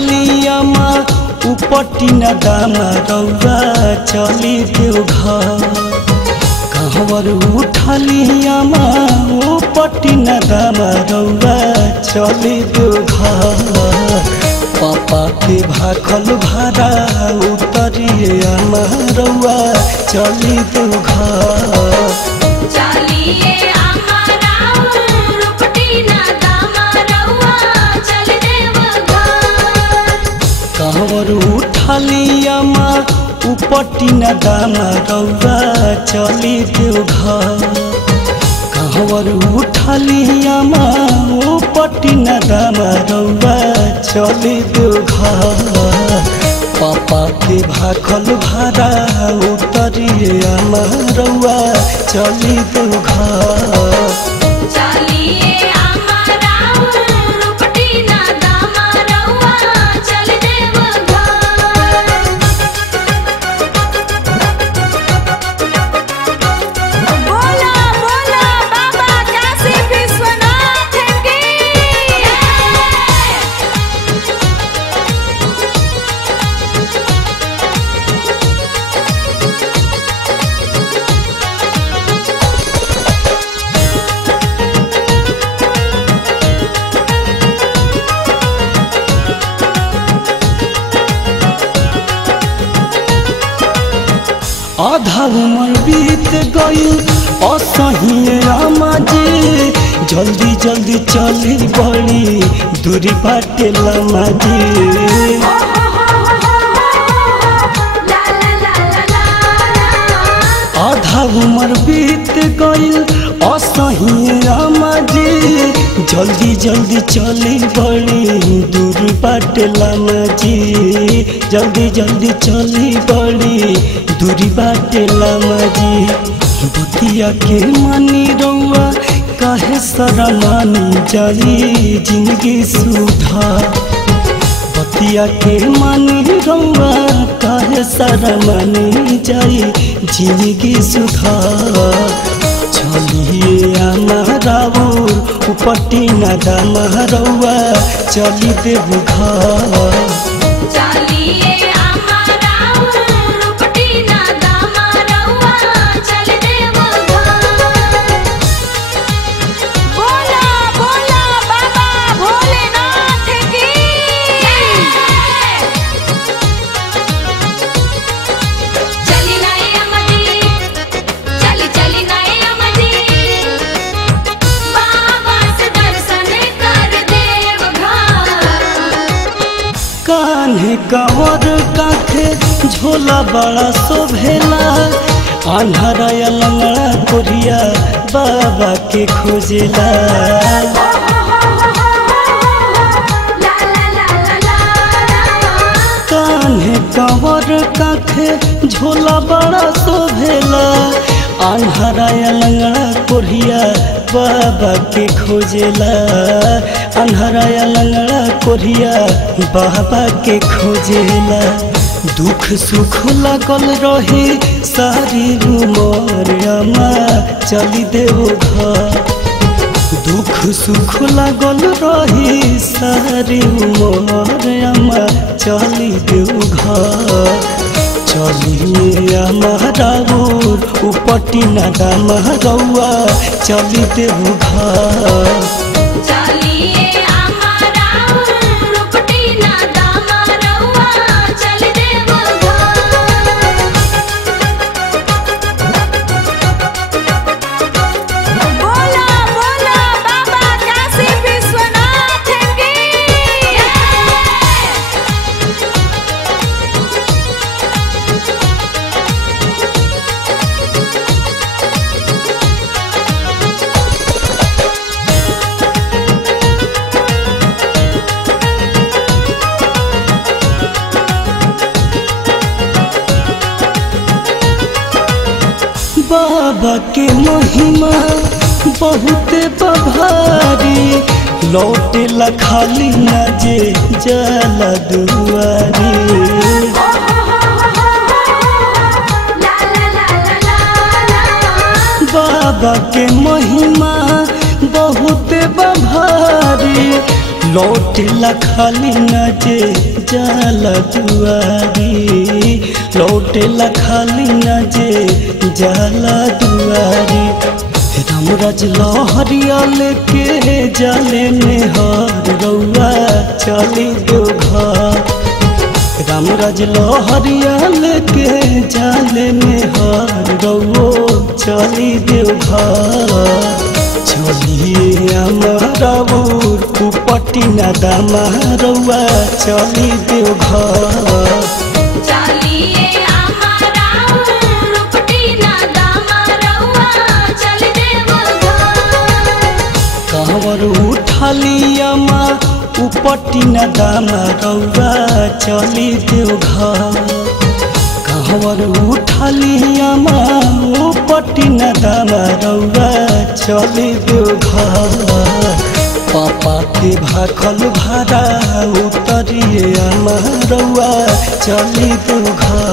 उठालिया माँ उपटी न दामा रौआ चली देव घर। कहवर उठालिया माँ उपटी न दामा रौआ चली देव घर। पापा के भाखल भाड़ा उतरिए आमा रौआ चली देव घर। कहवर उठालिया माँ उपटी न दामा रौआ चली देव घर। कहवर उठालिया माँ उपटी न दामा रौआ चली देव घर। पापा के भाखल भाड़ा उतरिए आमा रौआ चली देव घर। आधा उमर बीत गई असहिए आमा जी। जल्दी जल्दी चली बड़ी दूरी बाटे लम्मा जी। आधा उमर बीत गई असहिए आमा जी। जल्दी जल्दी चली बड़ी दूर बाटे लम्मा जी। जल्दी जल्दी चली बड़ी दूरी बाटे लम्मा जी। बतिया के मानी रौआ काहे सारा मानी जाई जिंदगी सुधा। बतिया के मानी रौआ काहे सारा मानी जाई जिंदगी सुधा। चलिए आमा राउर उपटी न दामा रौआ चली देव घर। कान्हे कंवर काखे झोला बड़ा शोभेला। अन्हरा लंगड़ा कोरिया बाबा के खोजेला। कान्हे कंवर काखे झोला बड़ा शोभेला। अन्हरा लंगड़ा कोरिया बाबा के खोजेला। अन्हरा लंगड़ा कोरिया बाबा के खोजेला। दुख सुख लागल रही सारी उमर आमा चली देव घर। दुख सुख लागल रही सारी उमर आमा चली देव घर। चलिए आमा राउर उपटी न दामा रौआ चली देव घर। बाबा के महिमा बहुत बभारी। लौटे ला खाली न जे जला दुआरी। बाबा के महिमा बहुत बभारी। लौटेला खाली न जे जाला दुआरी, लौटेला खाली न जे जाला दुआरी। रामराज लहरिया लेके जाले में हर रउआ चली दो घर। रामराज लहरिया लेके जाले में हर रउओ चली दो घर। चलिए अमराउर कुपटी न दामा रउआ चली दो घर। कांवर उठालिया माँ उपटी न दामा रउआ चली दो घर। कांवर उठालिया माँ उपटी न दामा रउआ चली दो घर। पापा के भाखल भाड़ा उतरिए अमा रउआ चली दो घर।